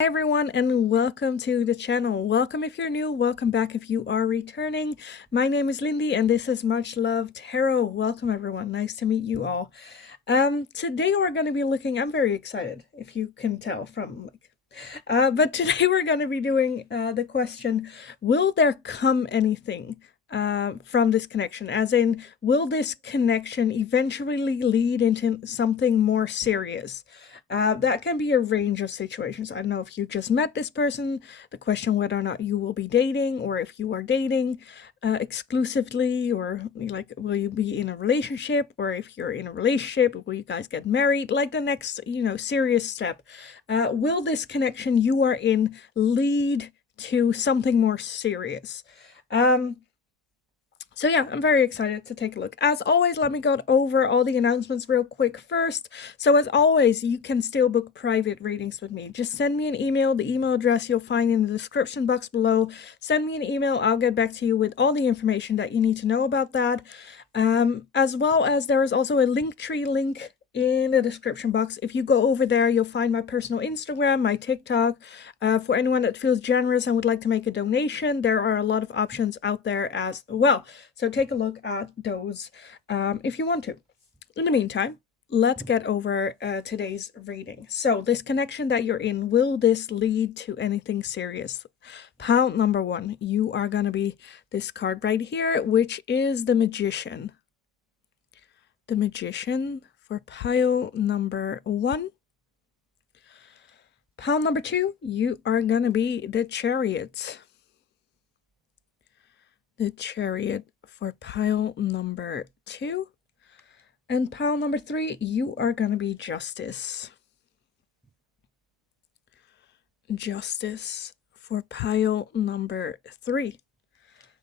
Hi everyone, and welcome to the channel. Welcome if you're new, welcome back if you are returning. My name is Lindy and this is Much Love Tarot. Welcome everyone, nice to meet you all. Today we're going to be looking, I'm very excited if you can tell from but today we're going to be doing the question, will there come anything from this connection? As in, will this connection eventually lead into something more serious? That can be a range of situations. I don't know if you just met this person, the question whether or not you will be dating, or if you are dating exclusively, or like, will you be in a relationship, or if you're in a relationship, will you guys get married? Like the next, serious step. Will this connection you are in lead to something more serious? So yeah, I'm very excited to take a look. As always, let me go over all the announcements real quick first. So as always, you can still book private readings with me. Just send me an email. The email address you'll find in the description box below. Send me an email. I'll get back to you with all the information that you need to know about that. As well as there is also a Linktree link in the description box. If you go over there, you'll find my personal Instagram, my TikTok. For anyone that feels generous and would like to make a donation, there are a lot of options out there as well. So take a look at those if you want to. In the meantime, let's get over today's reading. So this connection that you're in, will this lead to anything serious? Pile number 1, you are going to be this card right here, which is the Magician. The Magician for pile number 1. Pile number 2, you are going to be the Chariot. The Chariot for pile number 2. And pile number 3, you are going to be Justice. Justice for pile number 3.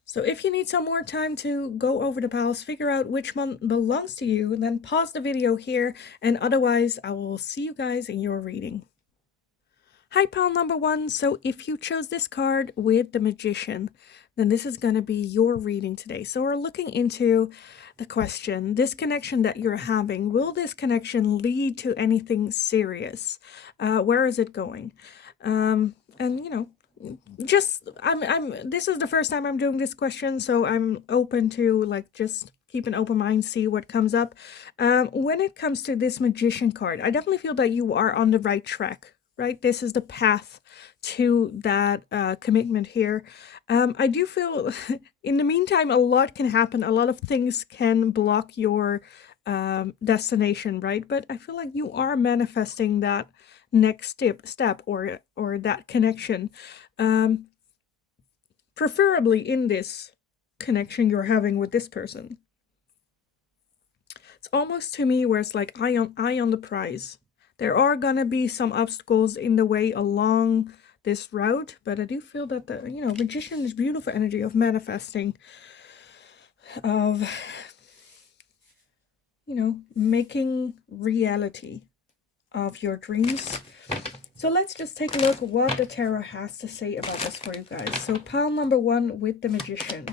So if you need some more time to go over the piles, figure out which one belongs to you, then pause the video here, and otherwise I will see you guys in your reading. Hi, pile number 1. So if you chose this card with the Magician, then this is going to be your reading today. So we're looking into the question, this connection that you're having, will this connection lead to anything serious? Where is it going? And just this is the first time I'm doing this question, so I'm open to just keep an open mind, see what comes up. When it comes to this Magician card, I definitely feel that you are on the right track, right? This is the path to that commitment here. I do feel in the meantime a lot can happen, a lot of things can block your destination, right? But I feel like you are manifesting that next step or that connection, preferably in this connection you're having with this person. It's almost to me where it's like eye on the prize. There are gonna be some obstacles in the way along this route, but I do feel that the Magician is beautiful energy of manifesting, of making reality of your dreams. So let's just take a look at what the tarot has to say about this for you guys. So pile number 1 with the Magician.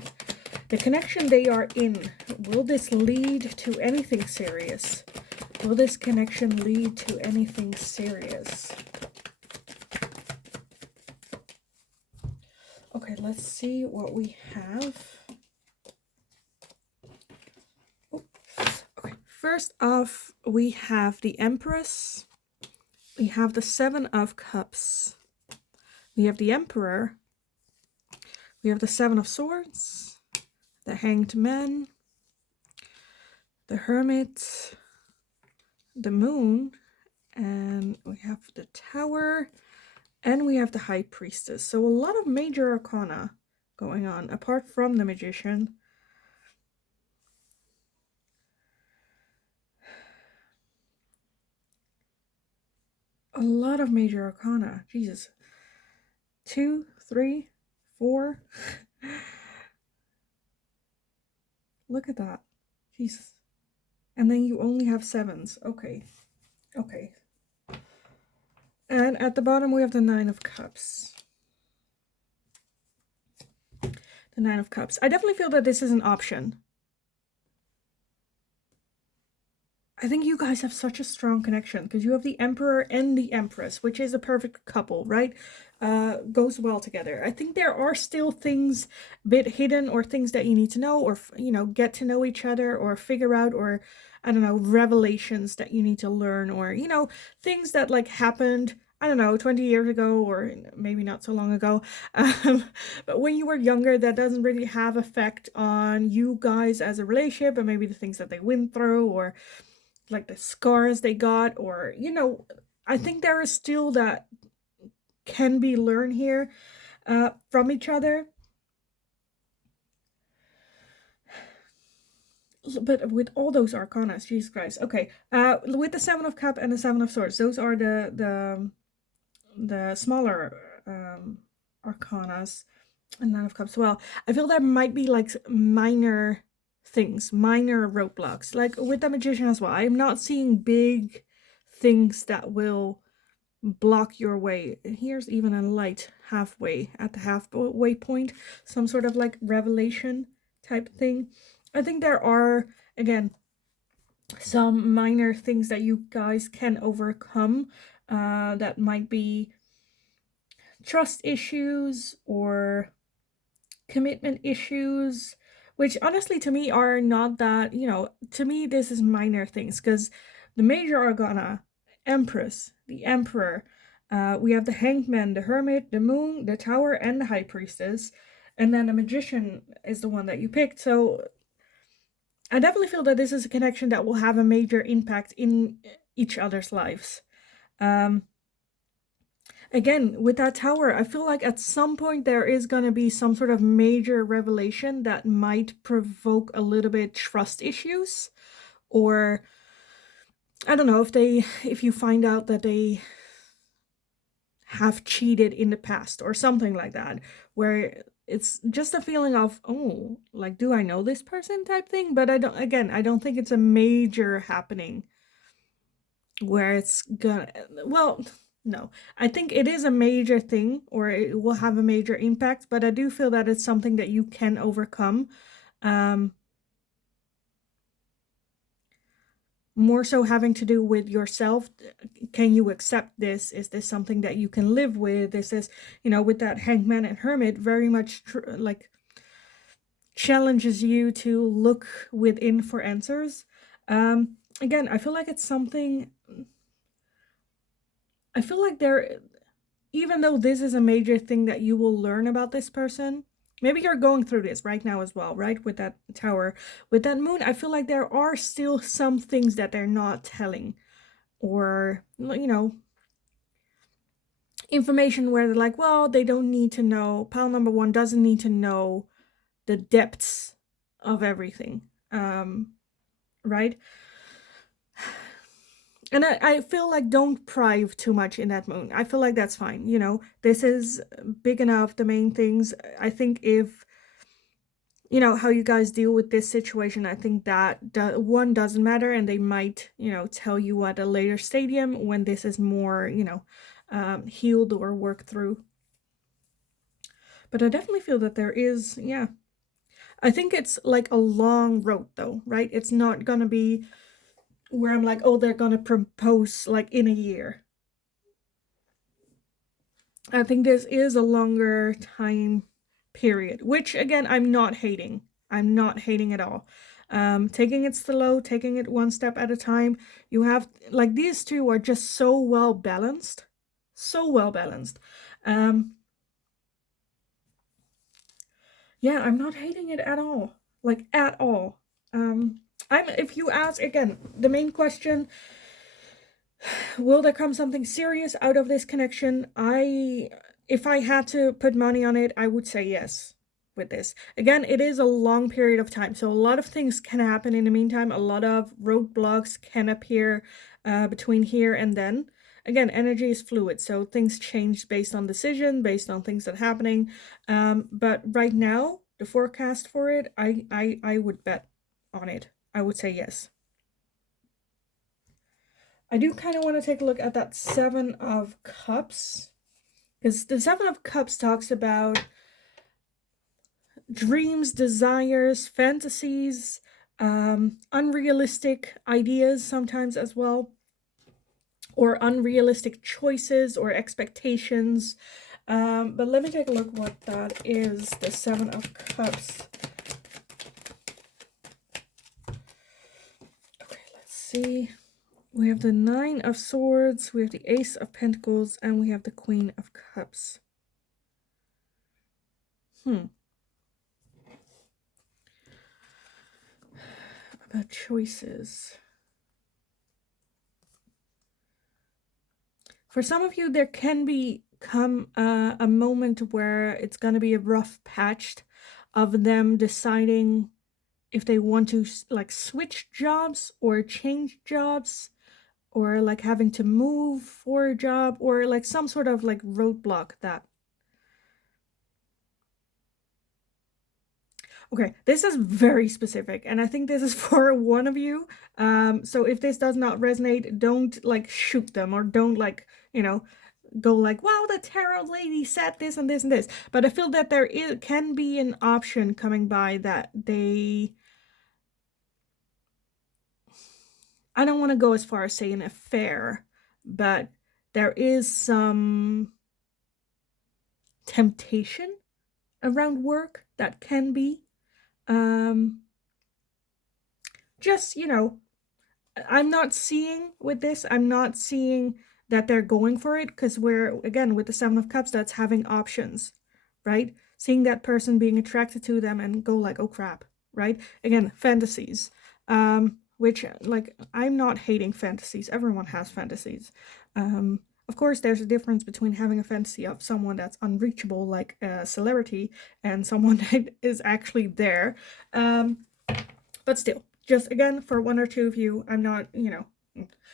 The connection they are in, will this lead to anything serious? Will this connection lead to anything serious? Okay, let's see what we have. Okay, first off, we have the Empress. We have the 7 of Cups. We have the Emperor. We have the 7 of Swords. The Hanged Man. The Hermit. The Moon. And we have the Tower. And we have the High Priestess. So a lot of major arcana going on, apart from the Magician. A lot of major arcana. Jesus. 2, 3, 4. Look at that. Jesus. And then you only have 7s. Okay. Okay. And at the bottom we have the 9 of Cups. The 9 of Cups. I definitely feel that this is an option. I think you guys have such a strong connection because you have the Emperor and the Empress, which is a perfect couple, right? Goes well together. I think there are still things a bit hidden or things that you need to know or, get to know each other or figure out or, I don't know, revelations that you need to learn or, things that like happened, I don't know, 20 years ago or maybe not so long ago. Um, but when you were younger, that doesn't really have effect on you guys as a relationship and maybe the things that they went through or like the scars they got or I think there is still that can be learned here from each other, but with all those arcanas, Jesus Christ. Okay, with the Seven of Cup and the Seven of Swords, those are the smaller arcanas, and Nine of Cups. Well, I feel there might be like minor things, minor roadblocks, like with the Magician as well. I'm not seeing big things that will block your way. Here's even a light halfway at the halfway point, some sort of like revelation type thing. I think there are, again, some minor things that you guys can overcome that might be trust issues or commitment issues, which honestly to me are not that, to me this is minor things because the major arcana, Empress, the Emperor, we have the Hangman, the Hermit, the Moon, the Tower, and the High Priestess, and then the Magician is the one that you picked. So I definitely feel that this is a connection that will have a major impact in each other's lives. Again, with that tower, I feel like at some point there is going to be some sort of major revelation that might provoke a little bit trust issues, or I don't know, if you find out that they have cheated in the past or something like that, where it's just a feeling of, oh, like, do I know this person type thing? But I don't think it's a major happening where it's gonna, well, no, I think it is a major thing or it will have a major impact, but I do feel that it's something that you can overcome. More so having to do with yourself. Can you accept this? Is this something that you can live with? This is, with that Hangman and Hermit, very much like challenges you to look within for answers. Again, I feel like it's something, I feel like there, even though this is a major thing that you will learn about this person, maybe you're going through this right now as well, right? With that tower, with that moon, I feel like there are still some things that they're not telling, or, information where they're like, well, they don't need to know, pile number one doesn't need to know the depths of everything, right? And I feel like don't pry too much in that moon. I feel like that's fine. This is big enough, the main things. I think if, how you guys deal with this situation, I think that one doesn't matter. And they might, tell you at a later stadium when this is more, healed or worked through. But I definitely feel that there is, yeah. I think it's like a long road though, right? It's not gonna be where I'm like, oh, they're gonna propose like in a year. I think this is a longer time period, which again, I'm not hating. I'm not hating at all. Taking it slow, taking it one step at a time. You have, like, these two are just so well balanced. So well balanced. Yeah, I'm not hating it at all. Like, at all. If you ask, again, the main question, will there come something serious out of this connection? If I had to put money on it, I would say yes with this. Again, it is a long period of time, so a lot of things can happen in the meantime. A lot of roadblocks can appear between here and then. Again, energy is fluid, so things change based on decision, based on things that are happening. But right now, the forecast for it, I would bet on it. I would say yes. I do kind of want to take a look at that Seven of Cups, because the Seven of Cups talks about dreams, desires, fantasies, unrealistic ideas sometimes as well, or unrealistic choices or expectations. But let me take a look what that is, the Seven of Cups. Okay, let's see. We have the Nine of Swords, we have the Ace of Pentacles, and we have the Queen of Cups. About choices. For some of you, there can become a moment where it's going to be a rough patch of them deciding if they want to like switch jobs or change jobs, or like having to move for a job, or like some sort of like roadblock that. Okay, this is very specific, and I think this is for one of you. So if this does not resonate, don't like shoot them, or don't like, go like, wow, the tarot lady said this and this and this. But I feel that there can be an option coming by that I don't want to go as far as saying affair, but there is some temptation around work that can be. Just, I'm not seeing with this, I'm not seeing that they're going for it, because we're, again, with the Seven of Cups, that's having options, right? Seeing that person, being attracted to them, and go like, oh crap, right? Again, fantasies. Which, like, I'm not hating fantasies. Everyone has fantasies. Of course, there's a difference between having a fantasy of someone that's unreachable, like a celebrity, and someone that is actually there. But still, just again, for one or two of you, I'm not,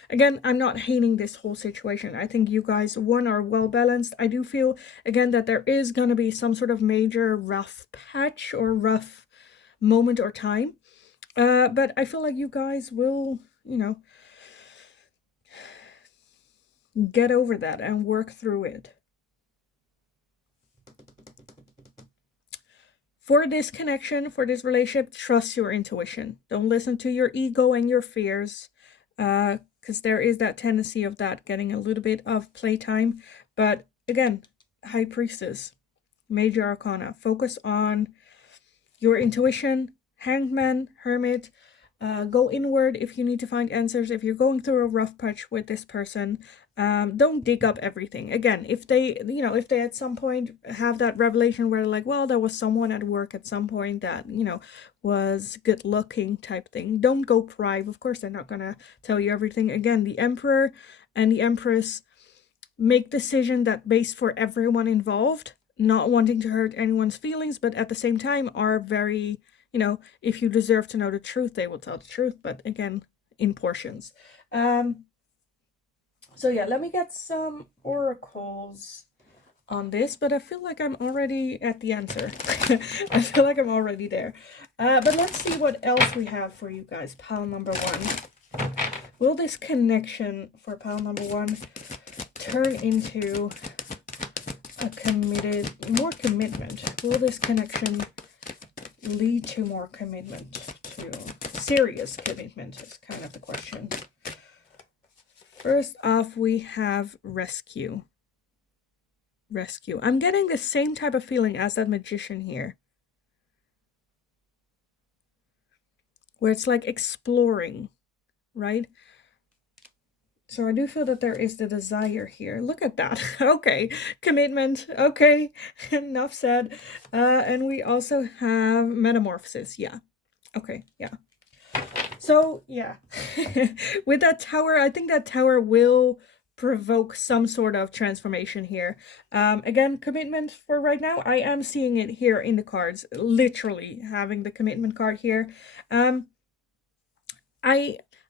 again, I'm not hating this whole situation. I think you guys, one, are well balanced. I do feel, again, that there is going to be some sort of major rough patch or rough moment or time. But I feel like you guys will, get over that and work through it. For this connection, for this relationship, trust your intuition. Don't listen to your ego and your fears, because there is that tendency of that getting a little bit of playtime. But again, High Priestess, Major Arcana, focus on your intuition. Hangman, Hermit, go inward if you need to find answers. If you're going through a rough patch with this person, don't dig up everything. Again, if they at some point have that revelation where they're like, well, there was someone at work at some point that, was good looking type thing, don't go pry. Of course, they're not gonna tell you everything. Again, the Emperor and the Empress make decision that based for everyone involved, not wanting to hurt anyone's feelings, but at the same time are very, if you deserve to know the truth, they will tell the truth, but again, in portions. So yeah, let me get some oracles on this, but I feel like I'm already at the answer. I feel like I'm already there. But let's see what else we have for you guys. Pile number one. Will this connection for pile number one turn into more commitment? Will this connection lead to more commitment, to serious commitment is kind of the question. First off, we have rescue. I'm getting the same type of feeling as that Magician here, where it's like exploring, right? So I do feel that there is the desire here. Look at that. Okay, commitment. Okay, enough said. And we also have metamorphosis. Yeah. Okay, yeah. So, yeah. With that tower, I think that tower will provoke some sort of transformation here. Again, commitment for right now. I am seeing it here in the cards. Literally having the commitment card here.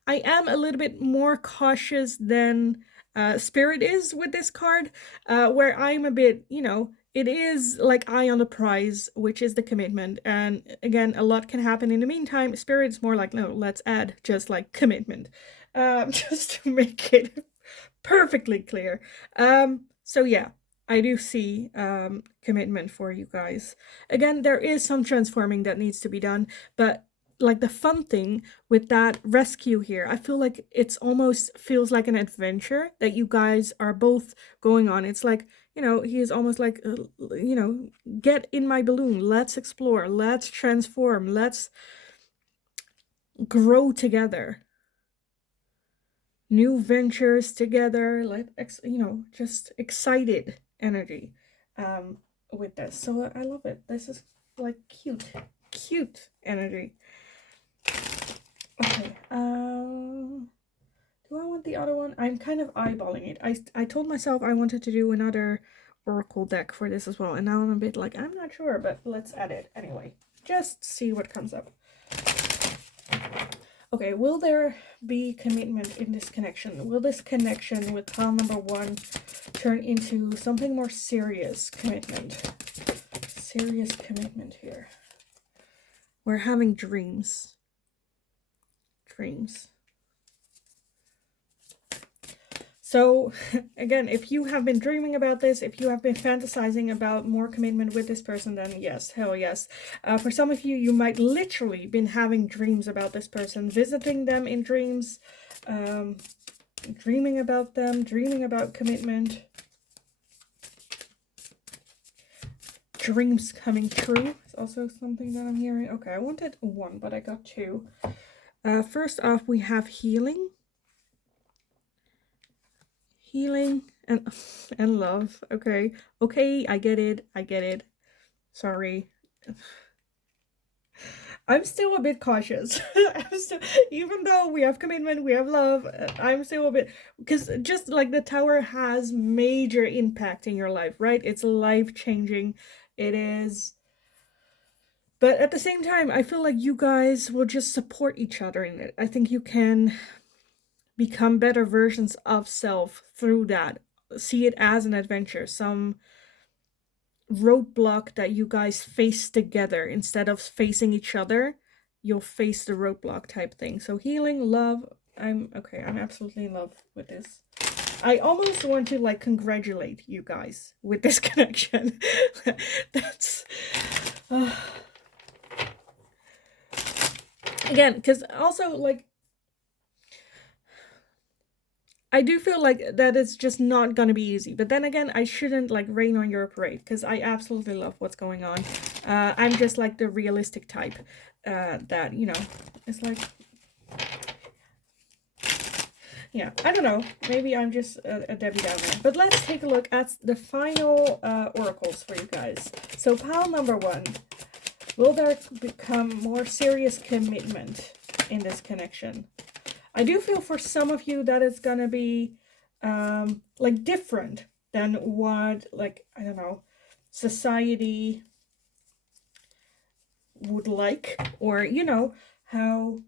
I am a little bit more cautious than Spirit is with this card, where I'm a bit, it is like eye on the prize, which is the commitment. And again, a lot can happen in the meantime. Spirit's more like, no, let's add just like commitment, just to make it perfectly clear. So yeah, I do see commitment for you guys. Again, there is some transforming that needs to be done, but like the fun thing with that rescue here, I feel like it's almost feels like an adventure that you guys are both going on. It's like, he is almost like, get in my balloon, let's explore, let's transform, let's grow together, new ventures together, like, just excited energy with this. So I love it. This is like cute energy. Okay, do I want the other one? I'm kind of eyeballing it. I told myself I wanted to do another oracle deck for this as well, and now I'm a bit like, I'm not sure, but let's add it anyway. Just see what comes up. Okay, will there be commitment in this connection? Will this connection with pile number 1 turn into something more serious commitment? Serious commitment here. We're having dreams. So again, if you have been dreaming about this, if you have been fantasizing about more commitment with this person, then yes, hell yes. For some of you, you might literally been having dreams about this person, visiting them in dreams, dreaming about them, dreaming about commitment. Dreams coming true is also something that I'm hearing. Okay, I wanted 1, but I got 2. First off, we have healing. Healing and love. Okay, I get it. Sorry. I'm still a bit cautious. Even though we have commitment, we have love, I'm still a bit, because just like the Tower has major impact in your life, right? It's life-changing. It is. But at the same time, I feel like you guys will just support each other in it. I think you can become better versions of self through that. See it as an adventure, some roadblock that you guys face together. Instead of facing each other, you'll face the roadblock type thing. So healing, love, I'm absolutely in love with this. I almost want to like congratulate you guys with this connection. That's again, because also like I do feel like that it's just not gonna be easy. But then again, I shouldn't like rain on your parade, because I absolutely love what's going on. I'm just like the realistic type that, it's like, yeah, I don't know. Maybe I'm just a Debbie Downer. But let's take a look at the final oracles for you guys. So pile number 1. Will there become more serious commitment in this connection? I do feel for some of you that it's gonna be like different than what, like, I don't know, society would like, or how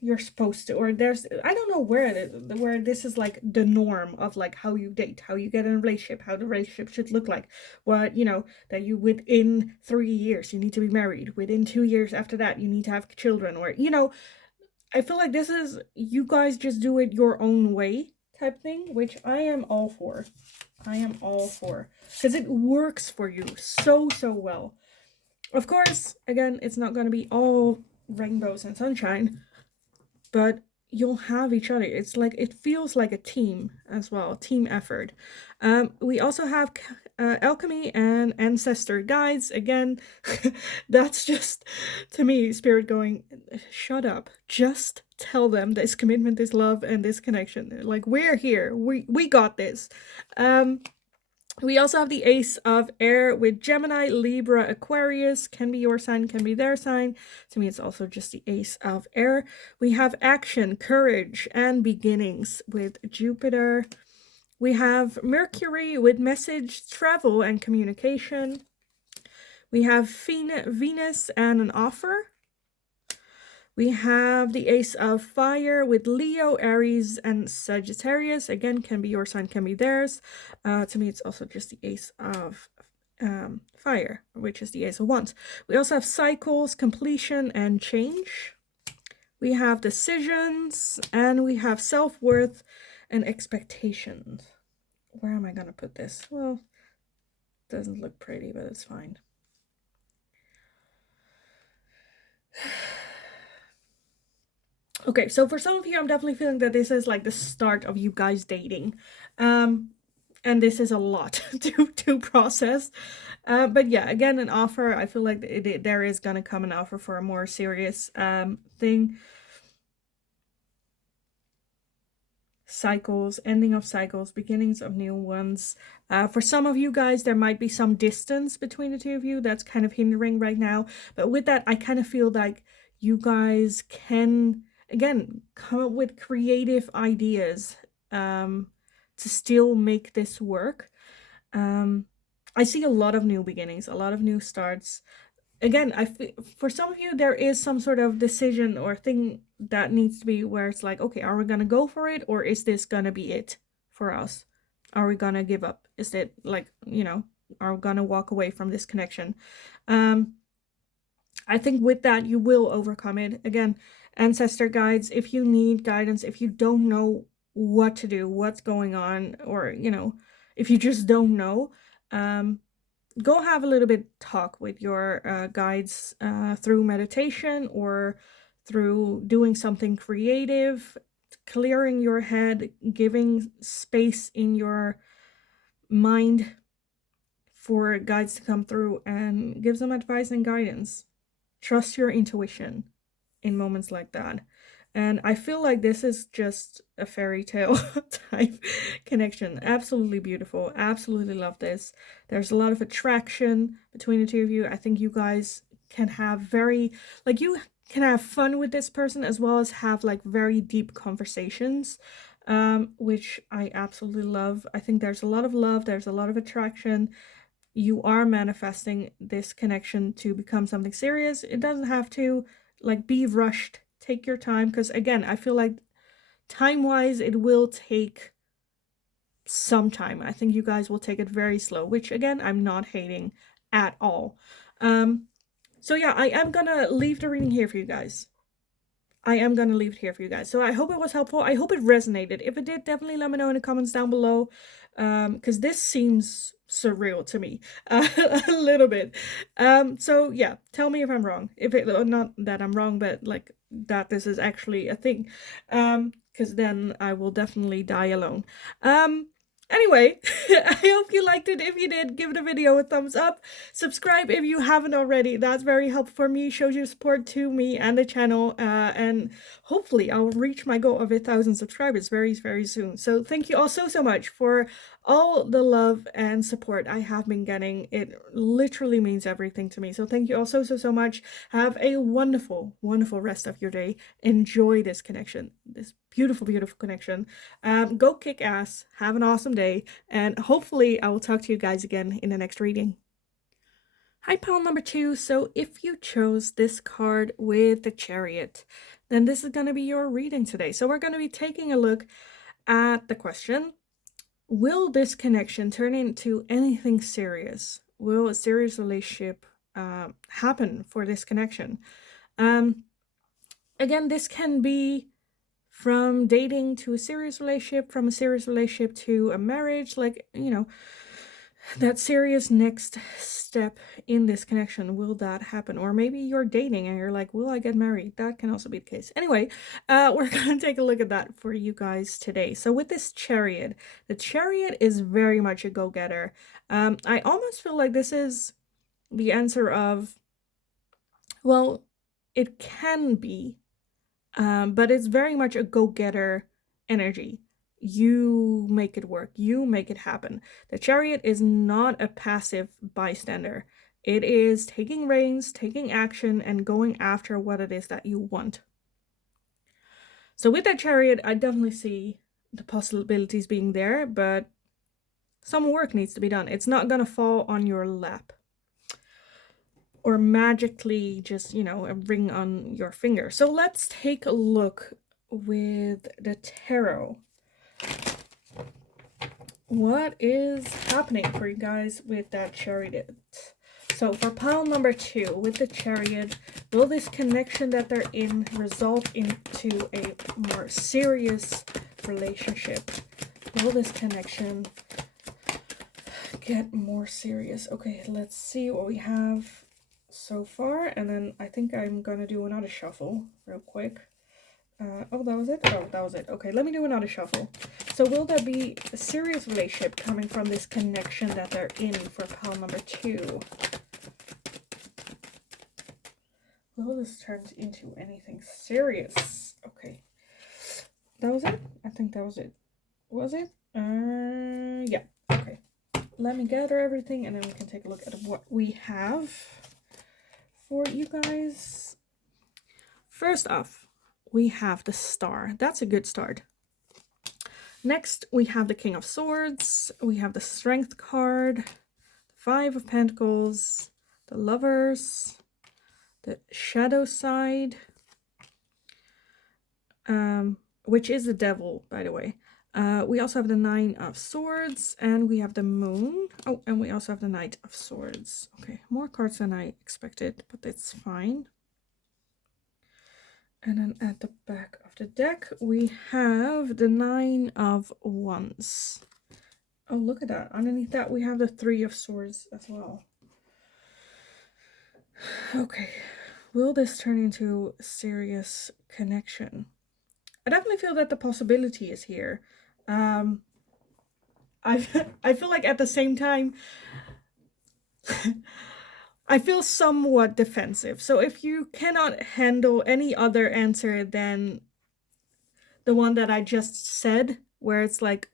you're supposed to, or there's, I don't know where this is like the norm of like how you date, how you get in a relationship, how the relationship should look like, what, that you within 3 years you need to be married, within 2 years after that you need to have children, or I feel like this is, you guys just do it your own way type thing, which I am all for. Because it works for you so well. Of course, again, it's not going to be all rainbows and sunshine, but you'll have each other. It's like, it feels like a team as well, team effort. We also have alchemy and ancestor guides. Again, that's just, to me, spirit going, shut up, just tell them this commitment, this love, and this connection. Like, we're here, we got this. We also have the Ace of Air with Gemini, Libra, Aquarius. Can be your sign, can be their sign. To me, it's also just the Ace of Air. We have action, courage, and beginnings with Jupiter. We have Mercury with message, travel, and communication. We have Venus and an offer. We have the Ace of Fire with Leo, Aries, and Sagittarius. Again, can be your sign, can be theirs. To me, it's also just the Ace of Fire, which is the Ace of Wands. We also have cycles, completion, and change. We have decisions, and we have self-worth and expectations. Where am I going to put this? Well, it doesn't look pretty, but it's fine. Okay, so for some of you, I'm definitely feeling that this is like the start of you guys dating. Um, and this is a lot to process. But yeah, again, an offer. I feel like there is gonna come an offer for a more serious thing. Cycles, ending of cycles, beginnings of new ones. For some of you guys, there might be some distance between the two of you that's kind of hindering right now. But with that, I kind of feel like you guys can, again, come up with creative ideas to still make this work. I see a lot of new beginnings, a lot of new starts. Again, for some of you there is some sort of decision or thing that needs to be where it's like, okay, are we gonna go for it, or is this gonna be it for us? Are we gonna give up? Is it like, are we gonna walk away from this connection? I think with that you will overcome it. Again, ancestor guides, if you need guidance, if you don't know what to do, what's going on, or if you just don't know, go have a little bit talk with your guides through meditation or through doing something creative, clearing your head, giving space in your mind for guides to come through and give some advice and guidance. Trust your intuition in moments like that. And I feel like this is just a fairy tale type connection. Absolutely beautiful. Absolutely love this. There's a lot of attraction between the two of you. I think you guys can have you can have fun with this person as well as have like very deep conversations, which I absolutely love. I think there's a lot of love. There's a lot of attraction. You are manifesting this connection to become something serious. It doesn't have to like be rushed. Take your time, because again, I feel like time-wise it will take some time. I think you guys will take it very slow, which again, I'm not hating at all. So yeah, I am gonna leave the reading here for you guys. I am going to leave it here for you guys. So I hope it was helpful. I hope it resonated. If it did, definitely let me know in the comments down below. Because this seems surreal to me. A little bit. So yeah, tell me if I'm wrong. If it, not that I'm wrong, but like that this is actually a thing. Because then I will definitely die alone. Anyway, I hope you liked it. If you did, give the video a thumbs up. Subscribe if you haven't already. That's very helpful for me. Shows your support to me and the channel. And hopefully I'll reach my goal of 1,000 subscribers very, very soon. So thank you all so much for all the love and support I have been getting. It literally means everything to me. So thank you all so much. Have a wonderful, wonderful rest of your day. Enjoy this connection, this beautiful, beautiful connection. Go kick ass. Have an awesome day. And hopefully I will talk to you guys again in the next reading. Hi, pile number 2. So if you chose this card with the Chariot, then this is going to be your reading today. So we're going to be taking a look at the question, will this connection turn into anything serious? Will a serious relationship happen for this connection? Again, this can be from dating to a serious relationship, from a serious relationship to a marriage, like, that serious next step in this connection. Will that happen? Or maybe you're dating and you're like, will I get married? That can also be the case. Anyway, we're going to take a look at that for you guys today. So with this Chariot, the Chariot is very much a go-getter. I almost feel like this is the answer of, well, it can be, but it's very much a go-getter energy. You make it work. You make it happen. The Chariot is not a passive bystander. It is taking reins, taking action, and going after what it is that you want. So with that Chariot, I definitely see the possibilities being there, but some work needs to be done. It's not gonna fall on your lap or magically just, a ring on your finger. So let's take a look with the tarot. What is happening for you guys with that Chariot? So for pile number 2, with the Chariot, will this connection that they're in result into a more serious relationship? Will this connection get more serious? Okay, let's see what we have. so far, and then I think I'm gonna do another shuffle real quick. Oh, that was it? Oh, that was it. Okay, let me do another shuffle. So will there be a serious relationship coming from this connection that they're in for pile number 2? Will this turn into anything serious? Okay. That was it? I think that was it. Was it? Yeah. Okay. Let me gather everything and then we can take a look at what we have for you guys. First off, we have the Star. That's a good start. Next, we have the King of Swords. We have the Strength card, the 5 of Pentacles, the Lovers, the Shadow side, which is the Devil, by the way. We also have the 9 of Swords, and we have the Moon. Oh, and we also have the Knight of Swords. Okay, more cards than I expected, but it's fine. And then at the back of the deck, we have the 9 of Wands. Oh, look at that. Underneath that, we have the 3 of Swords as well. Okay, will this turn into a serious connection? I definitely feel that the possibility is here. I feel like at the same time, I feel somewhat defensive. So if you cannot handle any other answer than the one that I just said, where it's like,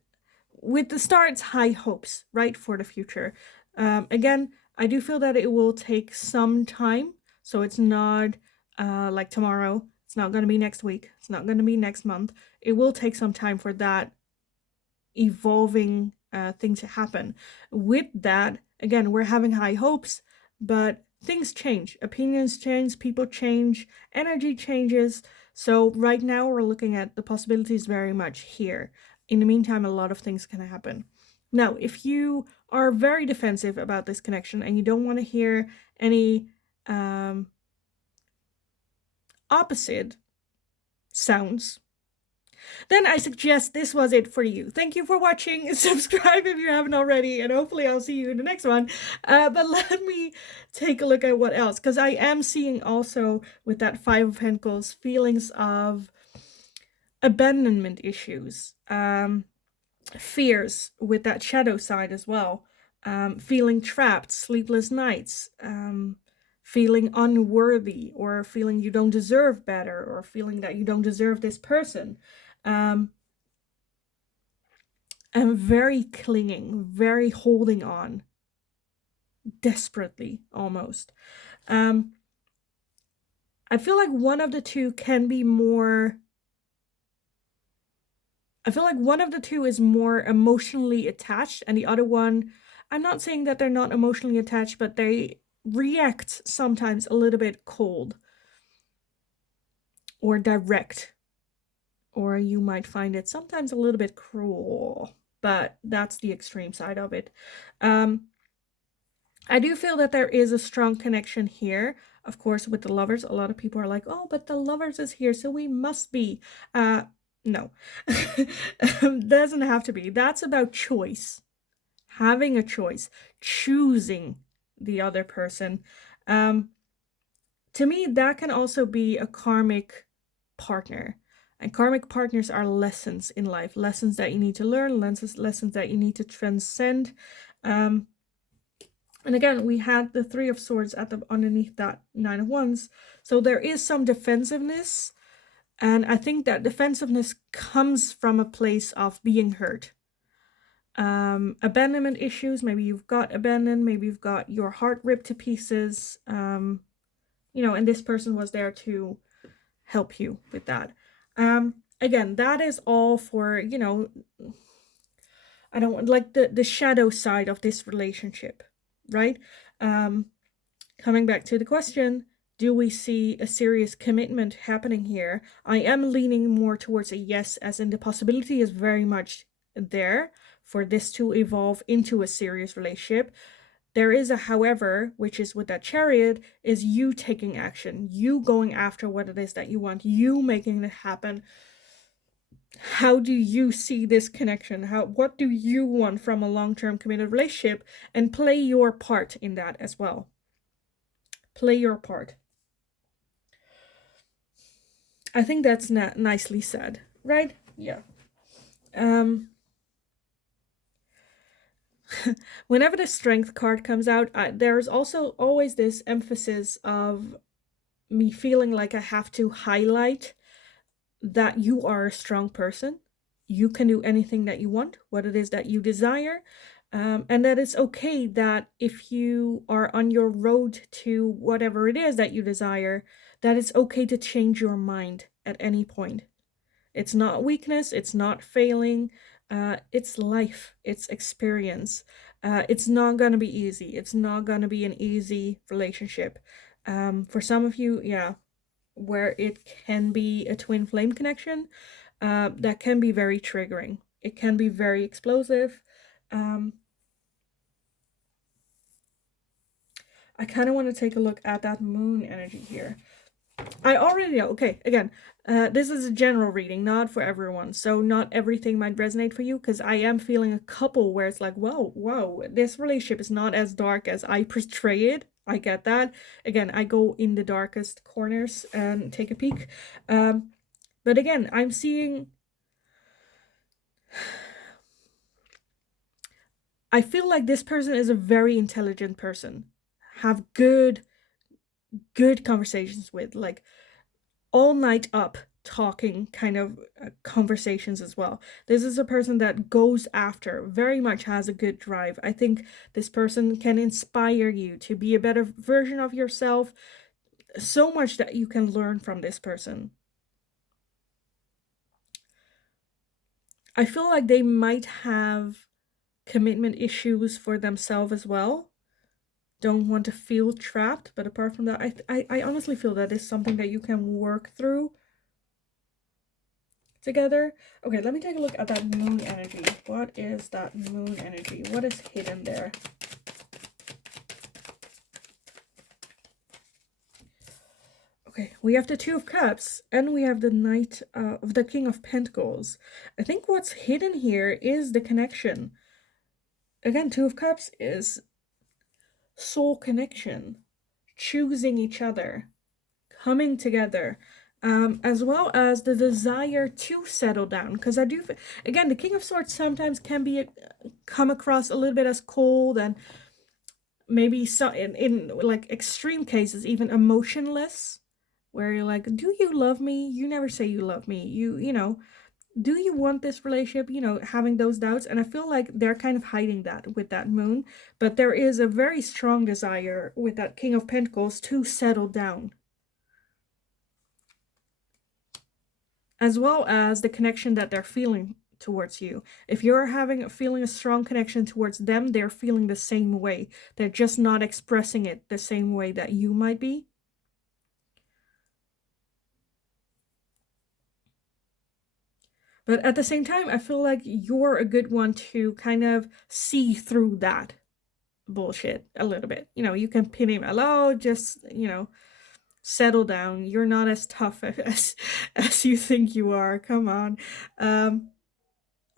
with the Star, it's high hopes, right, for the future. Again, I do feel that it will take some time. So it's not like tomorrow. It's not going to be next week. It's not going to be next month. It will take some time for that evolving thing to happen. With that, again, we're having high hopes, but things change. Opinions change, people change, energy changes. So right now we're looking at the possibilities very much here. In the meantime, a lot of things can happen. Now, if you are very defensive about this connection and you don't want to hear any opposite sounds, then I suggest this was it for you. Thank you for watching. Subscribe if you haven't already, and hopefully I'll see you in the next one. But let me take a look at what else, because I am seeing also with that 5 of Pentacles feelings of abandonment issues, fears with that shadow side as well, feeling trapped, sleepless nights, feeling unworthy, or feeling you don't deserve better, or feeling that you don't deserve this person. And very clinging, very holding on, desperately almost. I feel like one of the two can be more, I feel like one of the two is more emotionally attached, and the other one, I'm not saying that they're not emotionally attached, but they react sometimes a little bit cold or direct, or you might find it sometimes a little bit cruel, but that's the extreme side of it. I do feel that there is a strong connection here. Of course, with the Lovers, a lot of people are like, oh, but the Lovers is here, so we must be. No. Doesn't have to be. That's about choice. Having a choice. Choosing the other person. To me, that can also be a karmic partner. And karmic partners are lessons in life. Lessons that you need to learn. Lessons that you need to transcend. And again, we had the 3 of Swords at the underneath that 9 of Wands. So there is some defensiveness. And I think that defensiveness comes from a place of being hurt. Abandonment issues. Maybe you've got abandoned. Maybe you've got your heart ripped to pieces. You know, and this person was there to help you with that. Again, that is all for, you know, I don't want, like, the shadow side of this relationship. Right? Coming back to the question, do we see a serious commitment happening here? I am leaning more towards a yes, as in the possibility is very much there for this to evolve into a serious relationship. There is a however, which is with that Chariot, is you taking action, you going after what it is that you want, you making it happen. How do you see this connection? What do you want from a long-term committed relationship? And play your part in that as well. play your part. I think that's nicely said, right? Yeah. Whenever the strength card comes out, there's also always this emphasis of me feeling like I have to highlight that you are a strong person. You can do anything that you want, what it is that you desire. And that it's okay that if you are on your road to whatever it is that you desire, that it's okay to change your mind at any point. It's not weakness, it's not failing, it's life, it's experience. It's not going to be easy. It's not going to be an easy relationship. For some of you, yeah, where it can be a twin flame connection, that can be very triggering. It can be very explosive. I kind of want to take a look at that moon energy here. I already know. Okay, again, this is a general reading, not for everyone. So not everything might resonate for you, because I am feeling a couple where it's like, whoa, this relationship is not as dark as I portray it. I get that. Again, I go in the darkest corners and take a peek. But again, I'm seeing... I feel like this person is a very intelligent person. Have good conversations with, like, all night up talking kind of conversations as well. This is a person that goes after, very much has a good drive. I think this person can inspire you to be a better version of yourself. So much that you can learn from this person. I feel like they might have commitment issues for themselves as well. Don't want to feel trapped, but apart from that, I honestly feel that is something that you can work through together. Okay, let me take a look at that moon energy. What is that moon energy? What is hidden there? Okay, we have the Two of Cups and we have the Knight of the King of Pentacles. I think what's hidden here is the connection. Again, Two of Cups is soul connection, choosing each other, coming together, as well as the desire to settle down. Because I do, again, the King of Swords sometimes can be come across a little bit as cold, and maybe so in like extreme cases even emotionless, where you're like, do you love me? You never say you love me. You know, do you want this relationship? You know, having those doubts. And I feel like they're kind of hiding that with that moon, but there is a very strong desire with that King of Pentacles to settle down, as well as the connection that they're feeling towards you. If you're feeling a strong connection towards them, they're feeling the same way. They're just not expressing it the same way that you might be. But at the same time, I feel like you're a good one to kind of see through that bullshit a little bit. You know, you can pin him, hello, just, you know, settle down. You're not as tough as you think you are. Come on. A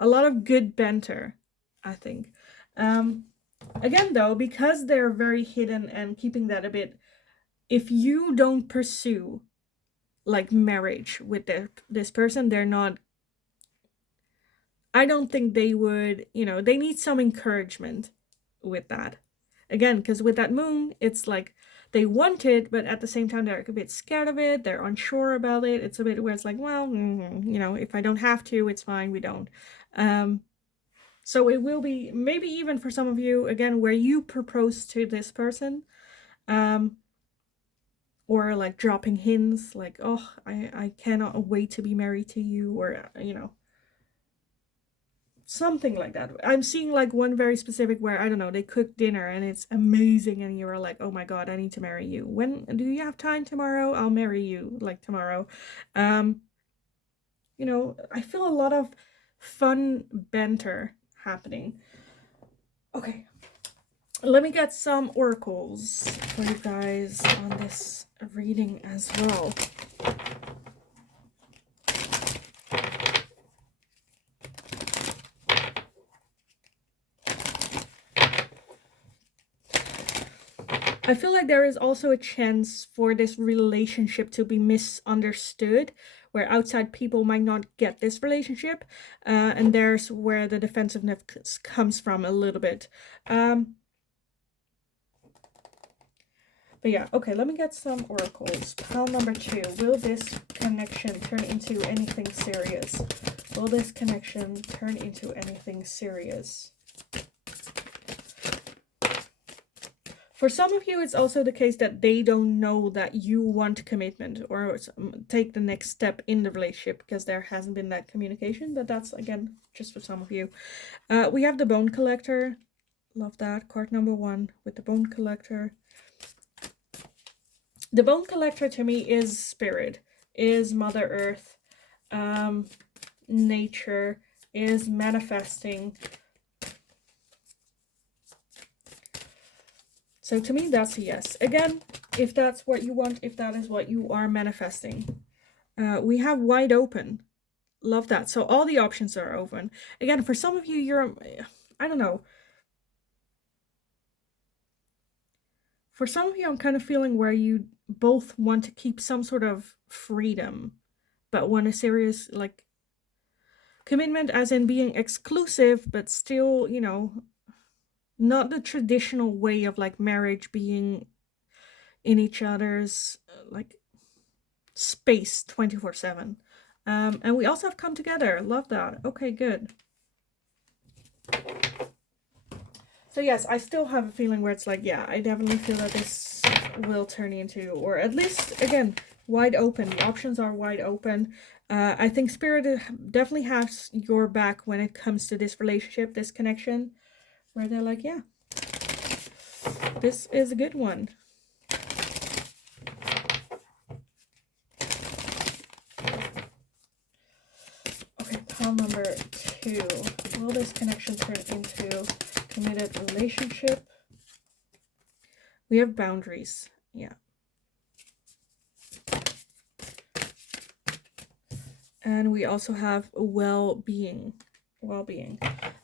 lot of good banter, I think. Again, though, because they're very hidden and keeping that a bit, if you don't pursue like marriage with this person, they're not... I don't think they would, you know, they need some encouragement with that. Again, because with that moon, it's like they want it, but at the same time, they're a bit scared of it. They're unsure about it. It's a bit where it's like, well, you know, if I don't have to, it's fine. We don't. So it will be, maybe even for some of you, again, where you propose to this person, or like dropping hints like, oh, I cannot wait to be married to you, or, you know, something like that. I'm seeing like one very specific where, I don't know, they cook dinner and it's amazing and you're like, oh my god, I need to marry you. When do you have time tomorrow? I'll marry you like tomorrow. You know, I feel a lot of fun banter happening. Okay, let me get some oracles for you guys on this reading as well. I feel like there is also a chance for this relationship to be misunderstood, where outside people might not get this relationship, and there's where the defensiveness comes from a little bit. But yeah, okay, let me get some oracles. Pile number 2. Will this connection turn into anything serious? Will this connection turn into anything serious? For some of you, it's also the case that they don't know that you want commitment or take the next step in the relationship because there hasn't been that communication. But that's, again, just for some of you. We have the Bone Collector. Love that. Card number 1 with the Bone Collector. The Bone Collector to me is spirit, is Mother Earth, nature, is manifesting. So to me, that's a yes. Again, if that's what you want, if that is what you are manifesting. We have wide open. Love that. So all the options are open. Again, for some of you, you're, I don't know. For some of you, I'm kind of feeling where you both want to keep some sort of freedom, but want a serious, like, commitment as in being exclusive, but still, you know, not the traditional way of, like, marriage being in each other's, like, space 24/7. And we also have come together. Love that. Okay, good. So yes, I still have a feeling where it's like, yeah, I definitely feel that this will turn into, or at least, again, wide open. The options are wide open. I think Spirit definitely has your back when it comes to this relationship, this connection, where they're like, yeah, this is a good one. Okay, pile number 2. Will this connection turn into committed relationship? We have boundaries. Yeah. And we also have well-being.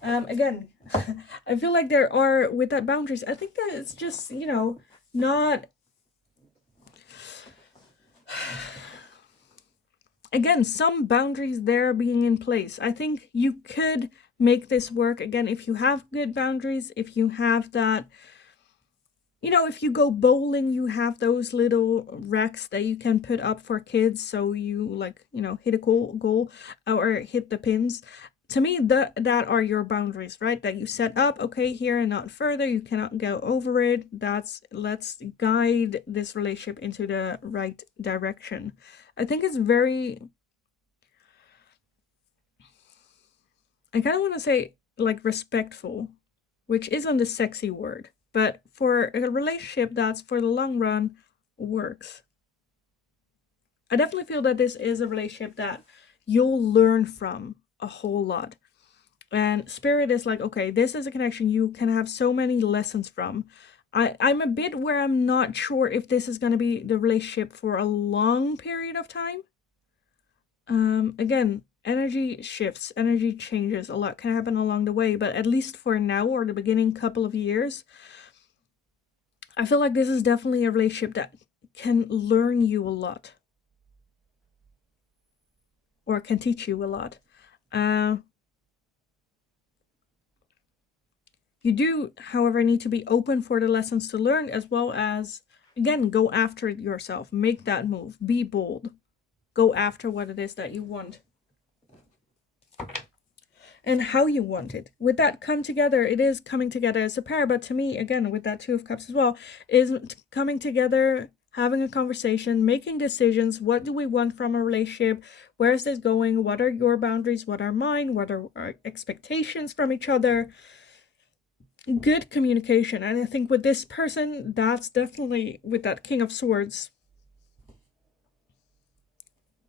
Again, I feel like there are, with that boundaries, I think that it's just, you know, not... Again, some boundaries there being in place. I think you could make this work, again, if you have good boundaries, if you have that... You know, if you go bowling, you have those little racks that you can put up for kids, so you, like, you know, hit a goal or hit the pins. To me, that are your boundaries, right? That you set up, okay, here and not further. You cannot go over it. Let's guide this relationship into the right direction. I think it's very... I kind of want to say, like, respectful, which isn't a sexy word. But for a relationship that's for the long run works. I definitely feel that this is a relationship that you'll learn from a whole lot. And Spirit is like, okay, this is a connection you can have so many lessons from. I'm a bit where I'm not sure if this is going to be the relationship for a long period of time. Again, energy shifts, energy changes. A lot can happen along the way, but at least for now, or the beginning couple of years, I feel like this is definitely a relationship that can learn you a lot. Or can teach you a lot. You do, however, need to be open for the lessons to learn, as well as, again, go after it yourself. Make that move. Be bold. Go after what it is that you want. And how you want it. With that come together, it is coming together as a pair, but to me, again, with that 2 of Cups as well, is coming together, having a conversation, making decisions. What do we want from a relationship? Where is this going? What are your boundaries? What are mine? What are our expectations from each other? Good communication. And I think with this person, that's definitely, with that King of Swords,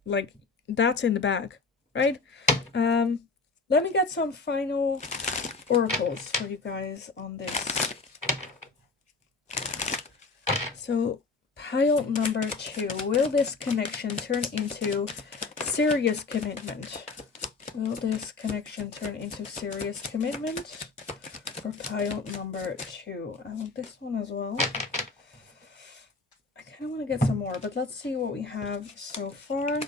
like, that's in the bag, right? Let me get some final oracles for you guys on this. So, pile number 2. Will this connection turn into serious commitment? Will this connection turn into serious commitment? For pile number 2. I want this one as well. kind of want to get some more, but let's see what we have so far.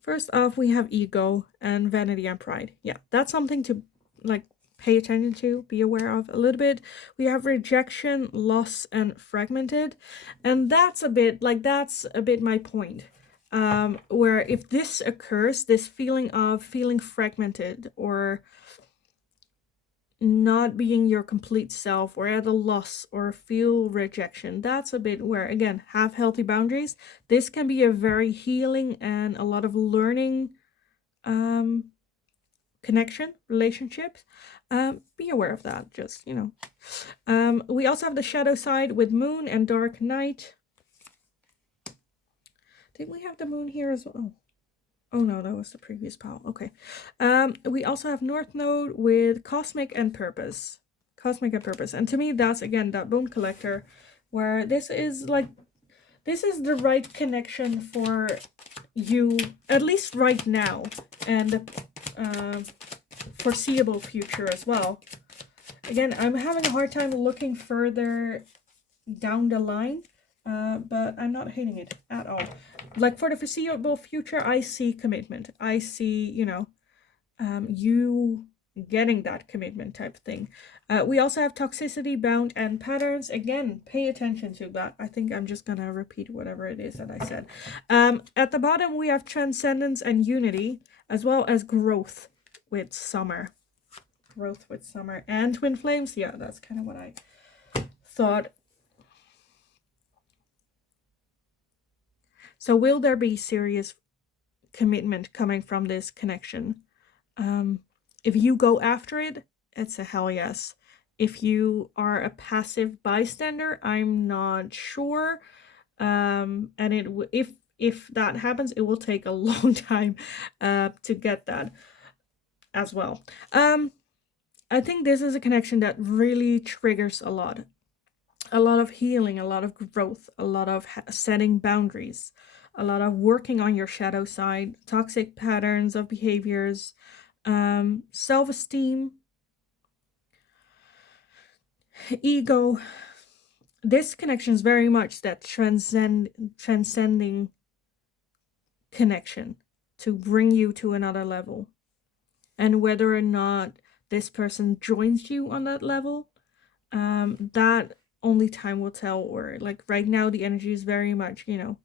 First off, we have ego and vanity and pride. Yeah, that's something to like pay attention to, be aware of a little bit. We have rejection, loss, and fragmented. And that's a bit my point. Where if this occurs, this feeling of feeling fragmented or not being your complete self or at a loss or feel rejection, that's a bit where, again, have healthy boundaries. This can be a very healing and a lot of learning connection, relationships. Be aware of that, just, you know. We also have the shadow side with moon and dark night. Did we have the moon here as well? Oh no, that was the previous pile. Okay. We also have North Node with Cosmic and Purpose. Cosmic and Purpose. And to me, that's again that Bone Collector, where this is the right connection for you, at least right now, and foreseeable future as well. Again, I'm having a hard time looking further down the line, but I'm not hating it at all. Like for the foreseeable future, I see commitment. I see, you know, you getting that commitment type of thing. We also have toxicity, bound, and patterns. Again, pay attention to that. I think I'm just gonna repeat whatever it is that I said. At the bottom, we have transcendence and unity, as well as growth with summer. Growth with summer and twin flames. Yeah, that's kind of what I thought. So will there be serious commitment coming from this connection? If you go after it, it's a hell yes. If you are a passive bystander, I'm not sure. And if that happens, it will take a long time to get that as well. I think this is a connection that really triggers a lot of healing, a lot of growth, a lot of setting boundaries, a lot of working on your shadow side, toxic patterns of behaviors, self-esteem, ego. This connection is very much that transcending connection to bring you to another level. And whether or not this person joins you on that level, that only time will tell. Or like right now, the energy is very much, you know,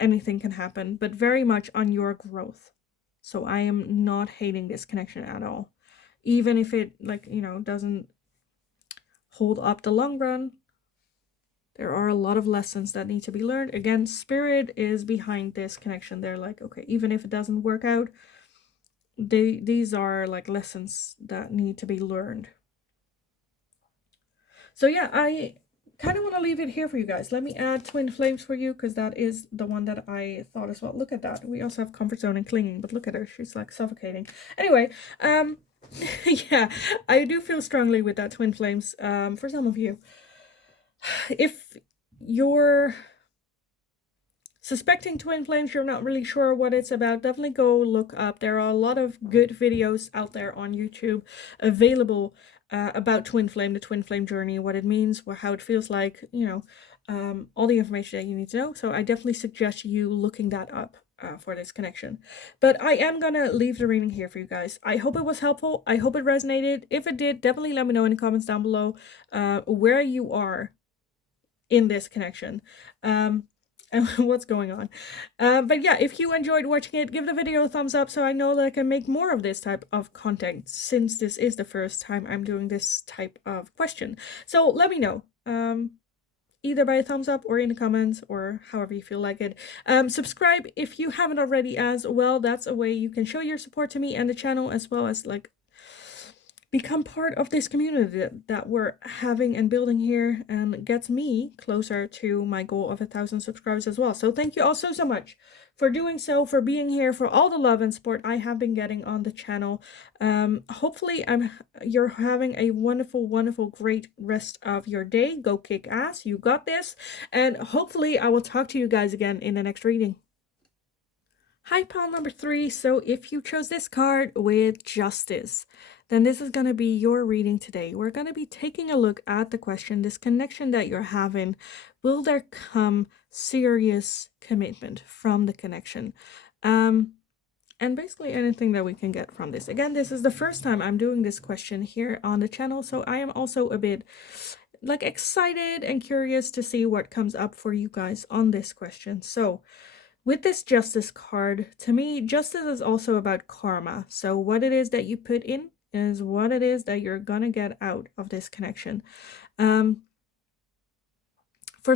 anything can happen, but very much on your growth. So I am not hating this connection at all. Even if it, like, you know, doesn't hold up the long run, there are a lot of lessons that need to be learned. Again, spirit is behind this connection. They're like, okay, even if it doesn't work out, these are like lessons that need to be learned. So yeah, I kind of want to leave it here for you guys. Let me add twin flames for you, because that is the one that I thought as well. Look at that. We also have comfort zone and clinging, but look at her. She's like suffocating. Anyway, yeah, I do feel strongly with that twin flames. For some of you, if you're suspecting twin flames, you're not really sure what it's about, definitely go look up. There are a lot of good videos out there on YouTube available about twin flame, the twin flame journey, what it means, how it feels like, you know, all the information that you need to know. So I definitely suggest you looking that up for this connection. But I am gonna leave the reading here for you guys. I hope it was helpful. I hope it resonated. If it did, definitely let me know in the comments down below where you are in this connection. And what's going on. But yeah, if you enjoyed watching it, give the video a thumbs up so I know that I can make more of this type of content, since this is the first time I'm doing this type of question. So let me know, either by a thumbs up or in the comments, or however you feel like it. Subscribe if you haven't already as well. That's a way you can show your support to me and the channel, as well as like become part of this community that we're having and building here, and gets me closer to my goal of 1,000 subscribers as well. So thank you all so much for doing so, for being here, for all the love and support I have been getting on the channel. Hopefully you're having a wonderful, great rest of your day. Go kick ass. You got this. And hopefully I will talk to you guys again in the next reading. Hi, pile number 3. So if you chose this card with justice, then this is going to be your reading today. We're going to be taking a look at the question, this connection that you're having, will there come serious commitment from the connection? And basically anything that we can get from this. Again, this is the first time I'm doing this question here on the channel, so I am also a bit like excited and curious to see what comes up for you guys on this question. So with this justice card, to me, justice is also about karma. So what it is that you put in is what it is that you're gonna get out of this connection. For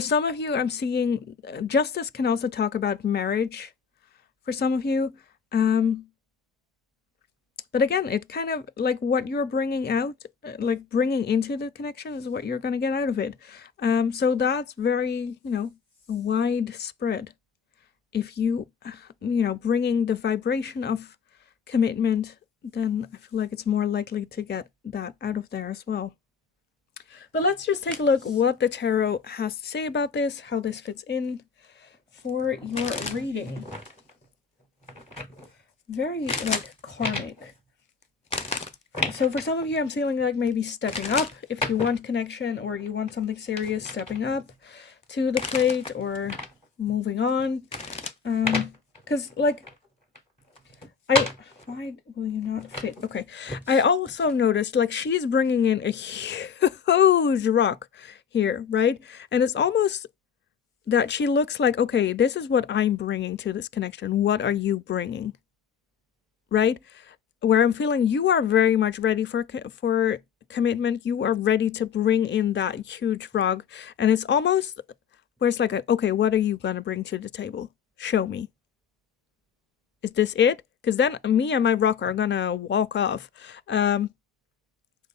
some of you, I'm seeing justice can also talk about marriage for some of you. But again, it kind of like what you're bringing out, like bringing into the connection is what you're gonna get out of it. So that's very, widespread. If you bringing the vibration of commitment, then I feel like it's more likely to get that out of there as well. But let's just take a look what the tarot has to say about this, how this fits in for your reading. Very like karmic. So for some of you, I'm feeling like maybe stepping up if you want connection or you want something serious, stepping up to the plate or moving on. Because like why will you not fit? Okay, I also noticed like she's bringing in a huge rock here, right? And it's almost that she looks like, okay, this is what I'm bringing to this connection. What are you bringing? Right? Where I'm feeling you are very much ready for commitment. You are ready to bring in that huge rock, and it's almost where it's like, okay, what are you gonna bring to the table? Show me. Is this it? Because then me and my rock are gonna walk off. I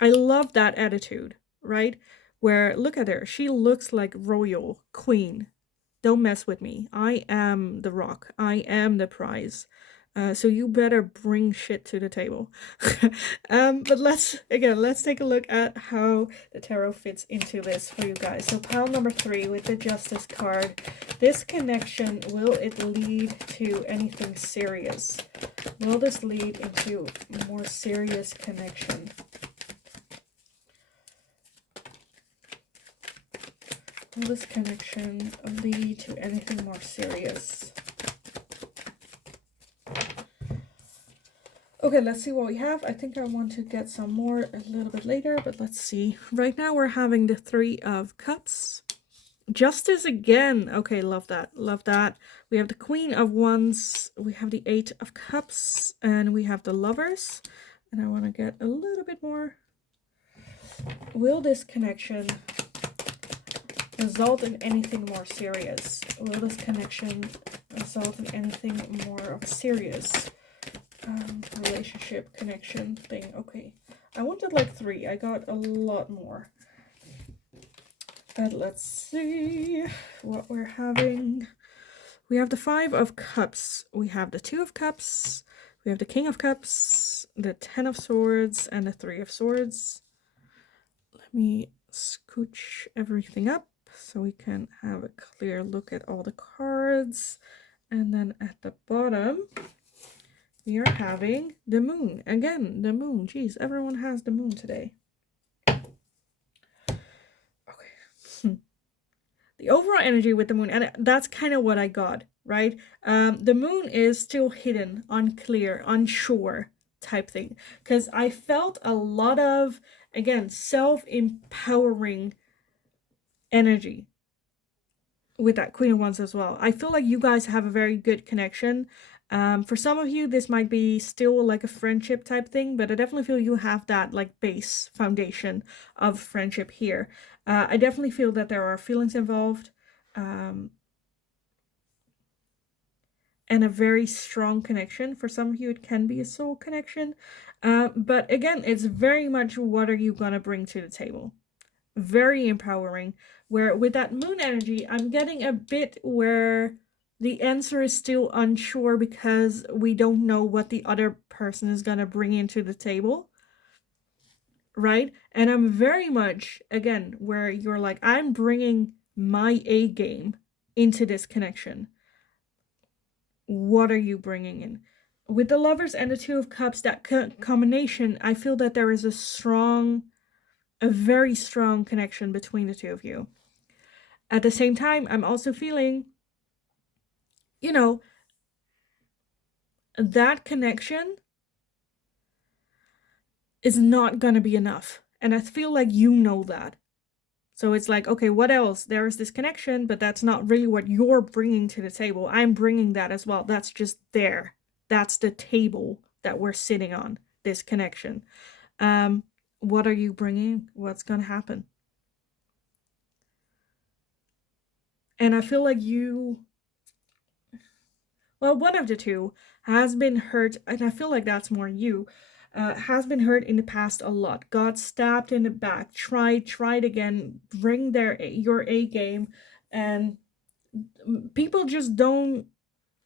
love that attitude, right? Where look at her, she looks like royal queen. Don't mess with me. I am the rock. I am the prize. So you better bring shit to the table. But let's take a look at how the tarot fits into this for you guys. So pile number 3 with the Justice card. This connection, will it lead to anything serious? Will this lead into a more serious connection? Will this connection lead to anything more serious? Okay, let's see what we have. I think I want to get some more a little bit later, but let's see. Right now we're having the 3 of Cups. Justice again. Okay, love that. Love that. We have the Queen of Wands. We have the 8 of Cups. And we have the Lovers. And I want to get a little bit more. Will this connection result in anything more serious? Will this connection result in anything more of a serious relationship connection thing? Okay, I wanted like 3. I got a lot more. But let's see what we're having. We have the 5 of Cups. We have the 2 of Cups. We have the King of Cups, the 10 of Swords, and the 3 of Swords. Let me scooch everything up so we can have a clear look at all the cards. And then at the bottom, we are having the Moon. Again, the Moon. Jeez, everyone has the Moon today. Okay. The overall energy with the Moon, and that's kind of what I got, right? The Moon is still hidden, unclear, unsure type thing. Because I felt a lot of, again, self-empowering energy with that Queen of Wands as well. I feel like you guys have a very good connection. For some of you, this might be still like a friendship type thing, but I definitely feel you have that like base foundation of friendship here. I definitely feel that there are feelings involved, and a very strong connection. For some of you, it can be a soul connection. But again, it's very much what are you gonna bring to the table? Very empowering. Where with that Moon energy, I'm getting a bit where the answer is still unsure because we don't know what the other person is gonna bring into the table, right? And I'm very much, again, where you're like, I'm bringing my A game into this connection. What are you bringing in? With the Lovers and the Two of Cups, that combination, I feel that there is a very strong connection between the two of you. At the same time, I'm also feeling, you know, that connection is not going to be enough. And I feel like you know that. So it's like, okay, what else? There's this connection, but that's not really what you're bringing to the table. I'm bringing that as well. That's just there. That's the table that we're sitting on, this connection. What are you bringing? What's going to happen? And I feel like one of the two has been hurt, and I feel like that's more you, has been hurt in the past a lot. Got stabbed in the back, tried again, bring your A game, and people just don't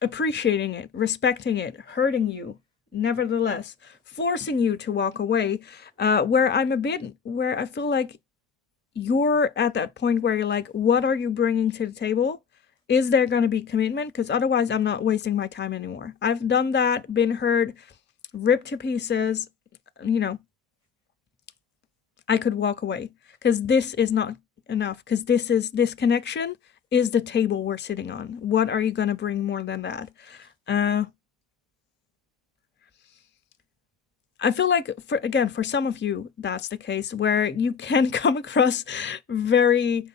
appreciating it, respecting it, hurting you, nevertheless, forcing you to walk away. Where I feel like you're at that point where you're like, what are you bringing to the table? Is there going to be commitment? Because otherwise, I'm not wasting my time anymore. I've done that, been hurt, ripped to pieces. I could walk away because this is not enough. Because this connection is the table we're sitting on. What are you going to bring more than that? I feel like for some of you, that's the case where you can come across very,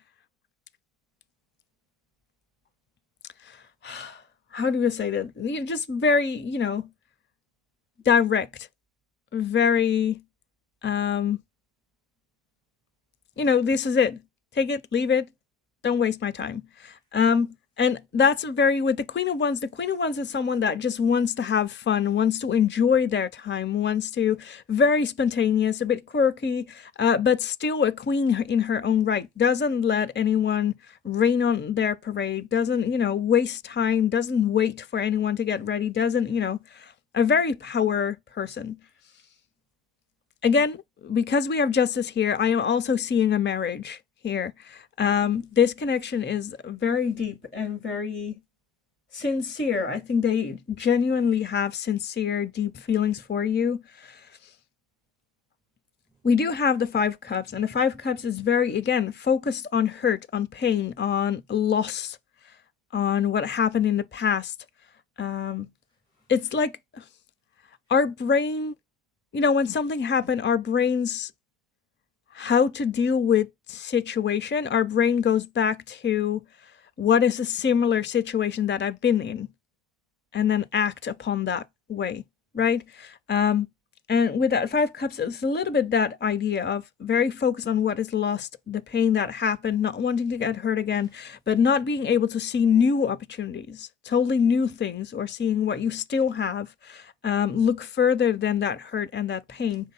how do you say that? You're just very, direct, very, this is it. Take it, leave it. Don't waste my time. And that's very, with the Queen of Wands, the Queen of Wands is someone that just wants to have fun, wants to enjoy their time, wants to, very spontaneous, a bit quirky, but still a queen in her own right. Doesn't let anyone rain on their parade, doesn't, waste time, doesn't wait for anyone to get ready, doesn't, a very power person. Again, because we have justice here, I am also seeing a marriage here. This connection is very deep and very sincere. I think they genuinely have sincere, deep feelings for you. We do have the Five of Cups, and the Five of Cups is very, again, focused on hurt, on pain, on loss, on what happened in the past. It's like our brain, when something happened, our brains, how to deal with situation, our brain goes back to what is a similar situation that I've been in, and then act upon that way, right? And with that Five Cups, it's a little bit that idea of very focused on what is lost, the pain that happened, not wanting to get hurt again, but not being able to see new opportunities, totally new things, or seeing what you still have. Look further than that hurt and that pain.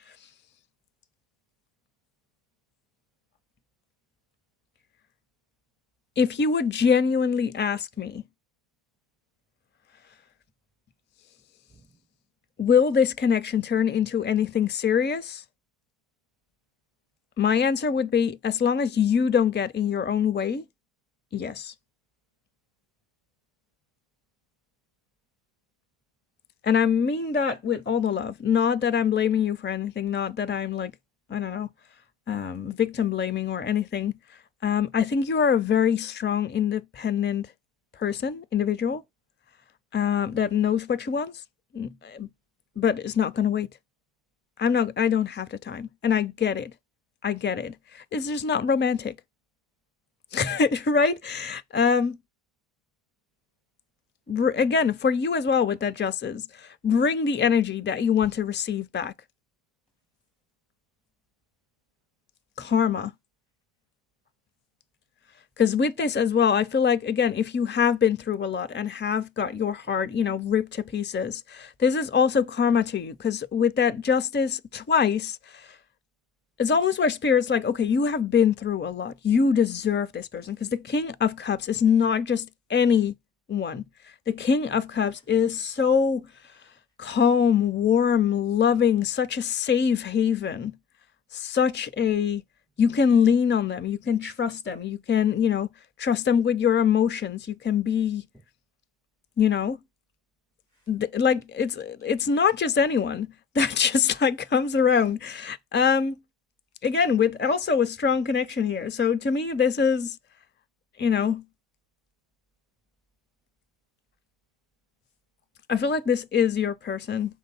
If you would genuinely ask me, will this connection turn into anything serious? My answer would be, as long as you don't get in your own way, yes. And I mean that with all the love. Not that I'm blaming you for anything, not that I'm like, I don't know, victim blaming or anything. I think you are a very strong, independent individual, that knows what she wants, but is not gonna wait. I don't have the time, and I get it. It's just not romantic. Right? Again, for you as well with that justice, bring the energy that you want to receive back. Karma. Because with this as well, I feel like, again, if you have been through a lot and have got your heart, ripped to pieces, this is also karma to you. Because with that justice twice, it's almost where Spirit's like, okay, you have been through a lot. You deserve this person. Because the King of Cups is not just anyone. The King of Cups is so calm, warm, loving, such a safe haven, you can lean on them, you can trust them, you can, trust them with your emotions, you can be, like it's not just anyone that just like comes around. Um, Again, with also a strong connection here. So to me, this is, you know, I feel like this is your person.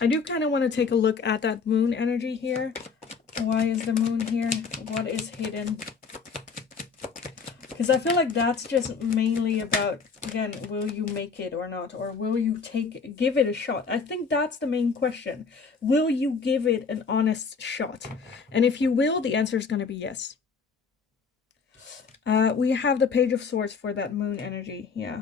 I do kind of want to take a look at that moon energy here. Why is the moon here? What is hidden? Because I feel like that's just mainly about, again, will you make it or not? Or will you give it a shot? I think that's the main question. Will you give it an honest shot? And if you will, the answer is going to be yes. We have the Page of Swords for that moon energy, yeah.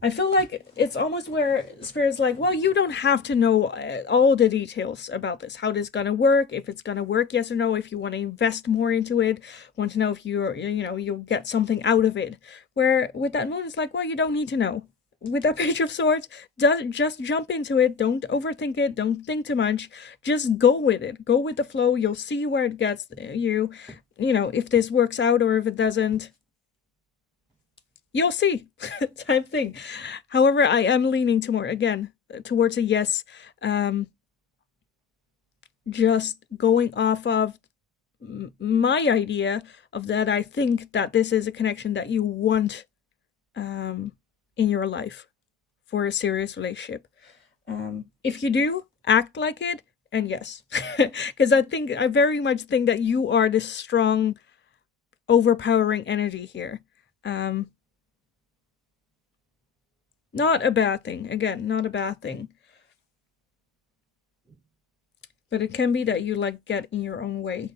I feel like it's almost where Spirit's like, well, you don't have to know all the details about this, how this is gonna work, if it's gonna work, yes or no, if you want to invest more into it, want to know if you'll get something out of it. Where with that moon, it's like, well, you don't need to know. With that Page of Swords, just jump into it. Don't overthink it. Don't think too much. Just go with it. Go with the flow. You'll see where it gets you. If this works out or if it doesn't, you'll see type thing. However, I am leaning towards a yes. Just going off of my idea of that, I think that this is a connection that you want in your life for a serious relationship. If you do, act like it, and yes. Because I very much think that you are this strong, overpowering energy here. Not a bad thing. Again, not a bad thing. But it can be that you like get in your own way.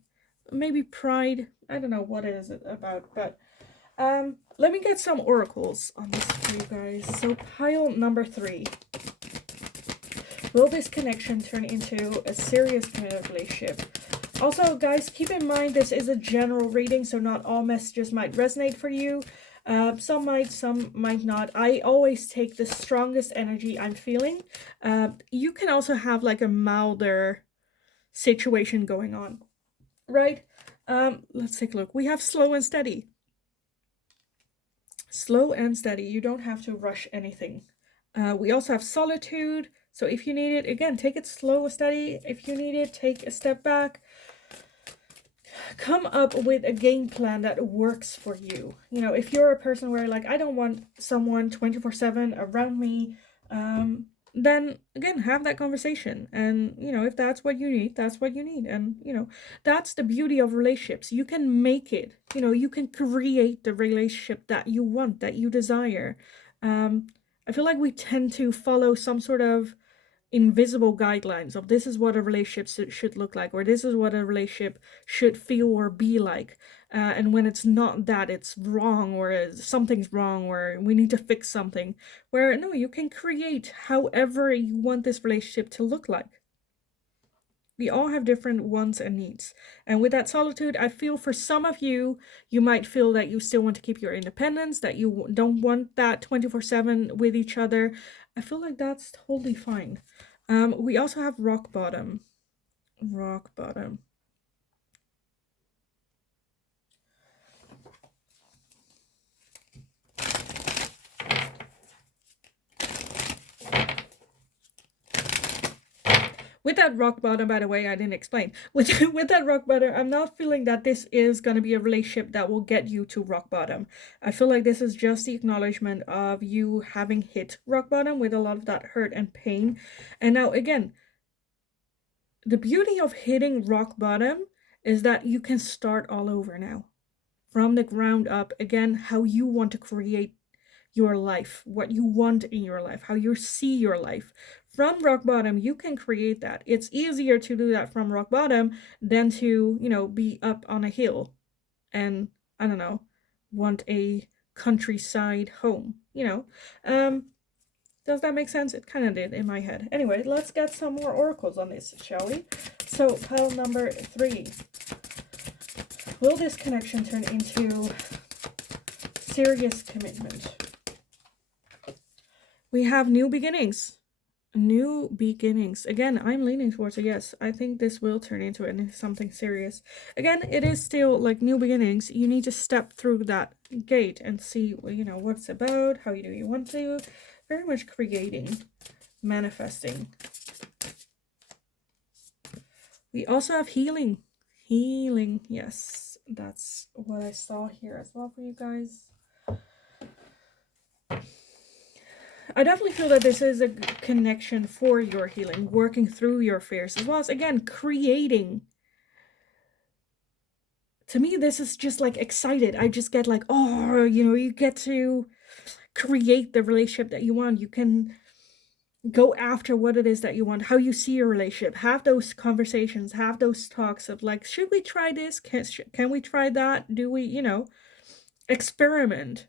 Maybe pride. I don't know what it is about, but let me get some oracles on this for you guys. So pile number 3. Will this connection turn into a serious committed relationship? Also, guys, keep in mind this is a general reading, so not all messages might resonate for you. Some might not. I always take the strongest energy I'm feeling. You can also have like a milder situation going on, right? Let's take a look. We have slow and steady. Slow and steady. You don't have to rush anything. We also have solitude. So if you need it, again, take it slow and steady. If you need it, take a step back. Come up with a game plan that works for you. If you're a person where like, I don't want someone 24/7 around me, then again, have that conversation. And if that's what you need, that's what you need. And that's the beauty of relationships. You can make it. You can create the relationship that you want, that you desire. I feel like we tend to follow some sort of invisible guidelines of this is what a relationship should look like, or this is what a relationship should feel or be like. And when it's not that, it's wrong, or something's wrong, or we need to fix something. Where no, you can create however you want this relationship to look like. We all have different wants and needs. And with that solitude, I feel for some of you, you might feel that you still want to keep your independence, that you don't want that 24/7 with each other. I feel like that's totally fine. We also have rock bottom. Rock bottom. With that rock bottom, by the way, I didn't explain. With that rock bottom, I'm not feeling that this is going to be a relationship that will get you to rock bottom. I feel like this is just the acknowledgement of you having hit rock bottom with a lot of that hurt and pain. And now, again, the beauty of hitting rock bottom is that you can start all over now. From the ground up, again, how you want to create your life, what you want in your life, how you see your life. From rock bottom, you can create that. It's easier to do that from rock bottom than to, be up on a hill and, I don't know, want a countryside home, Does that make sense? It kind of did in my head. Anyway, let's get some more oracles on this, shall we? So, pile number 3. Will this connection turn into serious commitment? We have new beginnings. New beginnings. Again, I'm leaning towards a yes. I think this will turn into something serious. Again, it is still like new beginnings. You need to step through that gate and see, you know, what it's about, how do you want to. Very much creating, manifesting. We also have healing. Healing, yes. That's what I saw here as well for you guys. I definitely feel that this is a connection for your healing, working through your fears, as well as, again, creating. To me, this is just like excited. I just get like, oh, you know, you get to create the relationship that you want. You can go after what it is that you want, how you see your relationship, have those conversations, have those talks of like, should we try this? Can we try that? Do we, you know, experiment?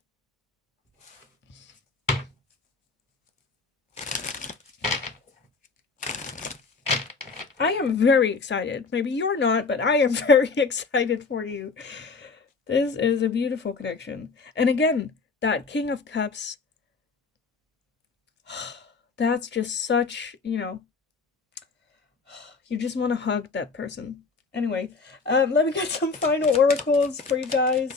I am very excited. Maybe you're not, but I am very excited for you. This is a beautiful connection. And again, that King of Cups, that's just such, you know, you just want to hug that person. Anyway, let me get some final oracles for you guys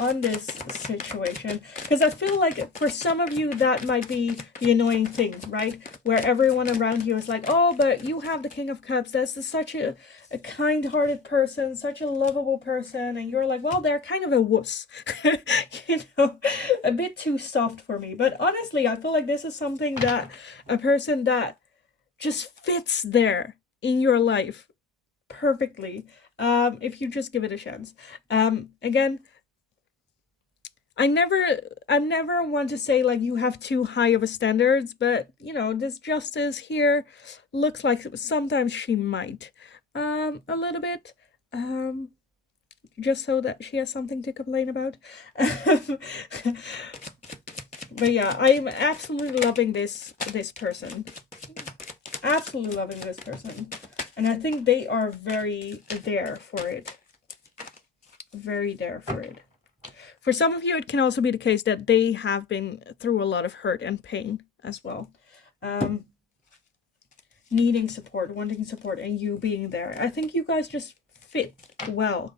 on this situation, because I feel like for some of you that might be the annoying thing, right? Where everyone around you is like, oh, but you have the King of Cups, that's such a kind-hearted person, such a lovable person, and you're like, well, they're kind of a wuss. You know, a bit too soft for me. But honestly, I feel like this is something that a person that just fits there in your life perfectly, if you just give it a chance. Again, I never want to say like you have too high of a standards, but you know, this justice here looks like sometimes she might. A little bit. Just so that she has something to complain about. But yeah, I'm absolutely loving this person. Absolutely loving this person. And I think they are very there for it. Very there for it. For some of you, it can also be the case that they have been through a lot of hurt and pain as well. Needing support, wanting support, and you being there. I think you guys just fit well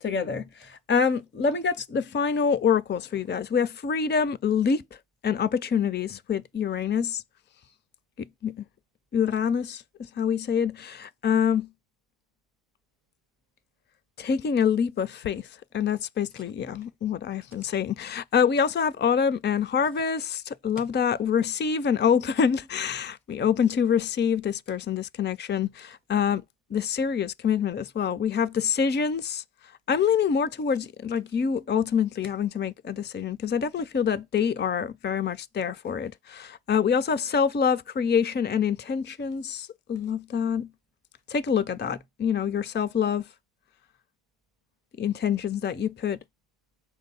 together. Let me get the final oracles for you guys. We have freedom, leap, and opportunities with Uranus. Uranus is how we say it. Taking a leap of faith, and that's basically, yeah, what I've been saying. We also have autumn and harvest. Love that. Receive and open. Be open to receive this person, this connection. The serious commitment as well. We have decisions. I'm leaning more towards like you ultimately having to make a decision, because I definitely feel that they are very much there for it. We also have self-love, creation, and intentions. Love that. Take a look at that. You know, your self-love, the intentions that you put,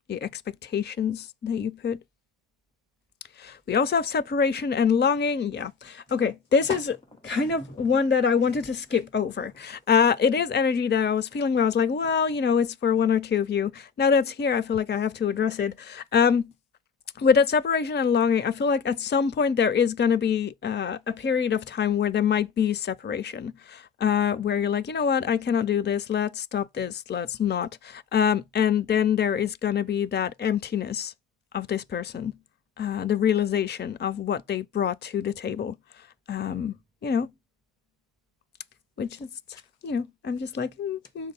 the expectations that you put. We also have separation and longing. Yeah. Okay, this is kind of one that I wanted to skip over. It is energy that I was feeling where I was like, well, you know, it's for one or two of you. Now that's here, I feel like I have to address it. With that separation and longing, I feel like at some point there is going to be a period of time where there might be separation. Where you're like, you know what, I cannot do this, let's stop this, let's not. And then there is gonna be that emptiness of this person, the realization of what they brought to the table, you know, which is, you know, I'm just like,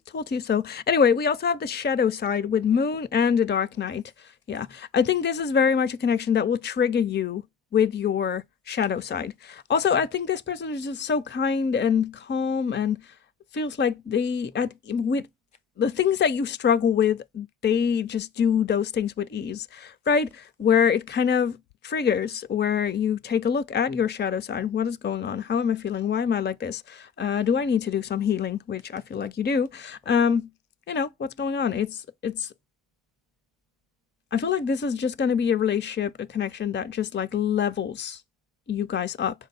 told you so. Anyway, we also have the shadow side with moon and the dark night. Yeah, I think this is very much a connection that will trigger you with your shadow side. Also, I think this person is just so kind and calm and feels like with the things that you struggle with, they just do those things with ease, right? Where it kind of triggers, where you take a look at your shadow side. What is going on? How am I feeling? Why am I like this? Do I need to do some healing? Which I feel like you do. You know, what's going on? I feel like this is just going to be a relationship, a connection that just like levels you guys up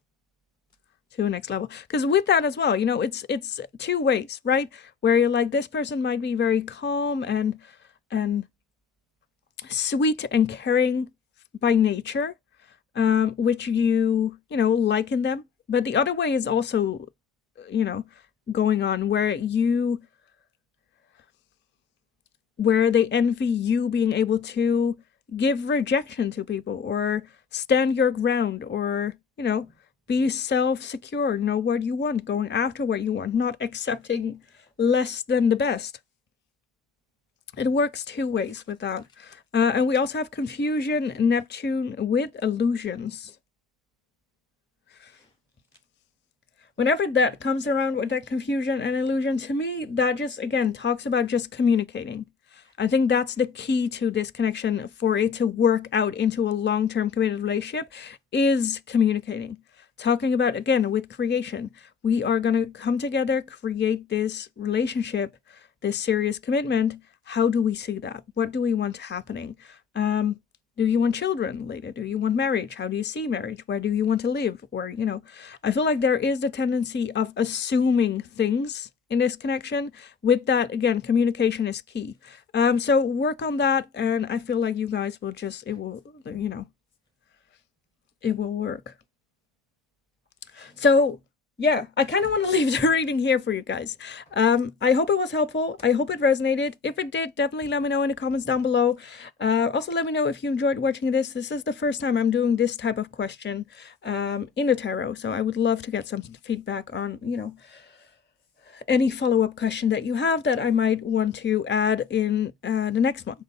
to a next level. Because with that as well, you know, it's two ways, right? Where you're like, this person might be very calm and sweet and caring by nature, which like in them. But the other way is also, you know, going on where they envy you being able to give rejection to people or stand your ground or, be self-secure, know what you want, going after what you want, not accepting less than the best. It works two ways with that. And we also have confusion, Neptune with illusions. Whenever that comes around with that confusion and illusion, to me, that just, again, talks about just communicating. I think that's the key to this connection for it to work out into a long-term committed relationship is communicating. Talking about, again, with creation, we are going to come together, create this relationship, this serious commitment. How do we see that? What do we want happening? Do you want children later? Do you want marriage? How do you see marriage? Where do you want to live? Or, I feel like there is the tendency of assuming things in this connection. With that, again, communication is key. So work on that, and I feel like you guys will it will work. So yeah, I kind of want to leave the reading here for you guys. I hope it was helpful. I hope it resonated. If it did, definitely let me know in the comments down below. Also, let me know if you enjoyed watching this. This is the first time I'm doing this type of question in the tarot, so I would love to get some feedback on, any follow-up question that you have that I might want to add in the next one.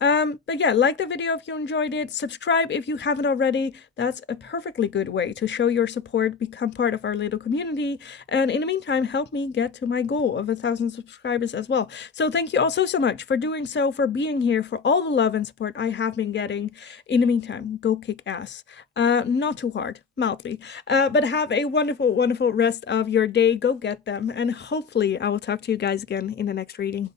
But yeah, like the video if you enjoyed it, subscribe if you haven't already. That's a perfectly good way to show your support, become part of our little community, and in the meantime, help me get to my goal of 1,000 subscribers as well. So thank you all so much for doing so, for being here, for all the love and support I have been getting. In the meantime, go kick ass. Not too hard, mildly. But have a wonderful, wonderful rest of your day. Go get them, and hopefully I will talk to you guys again in the next reading.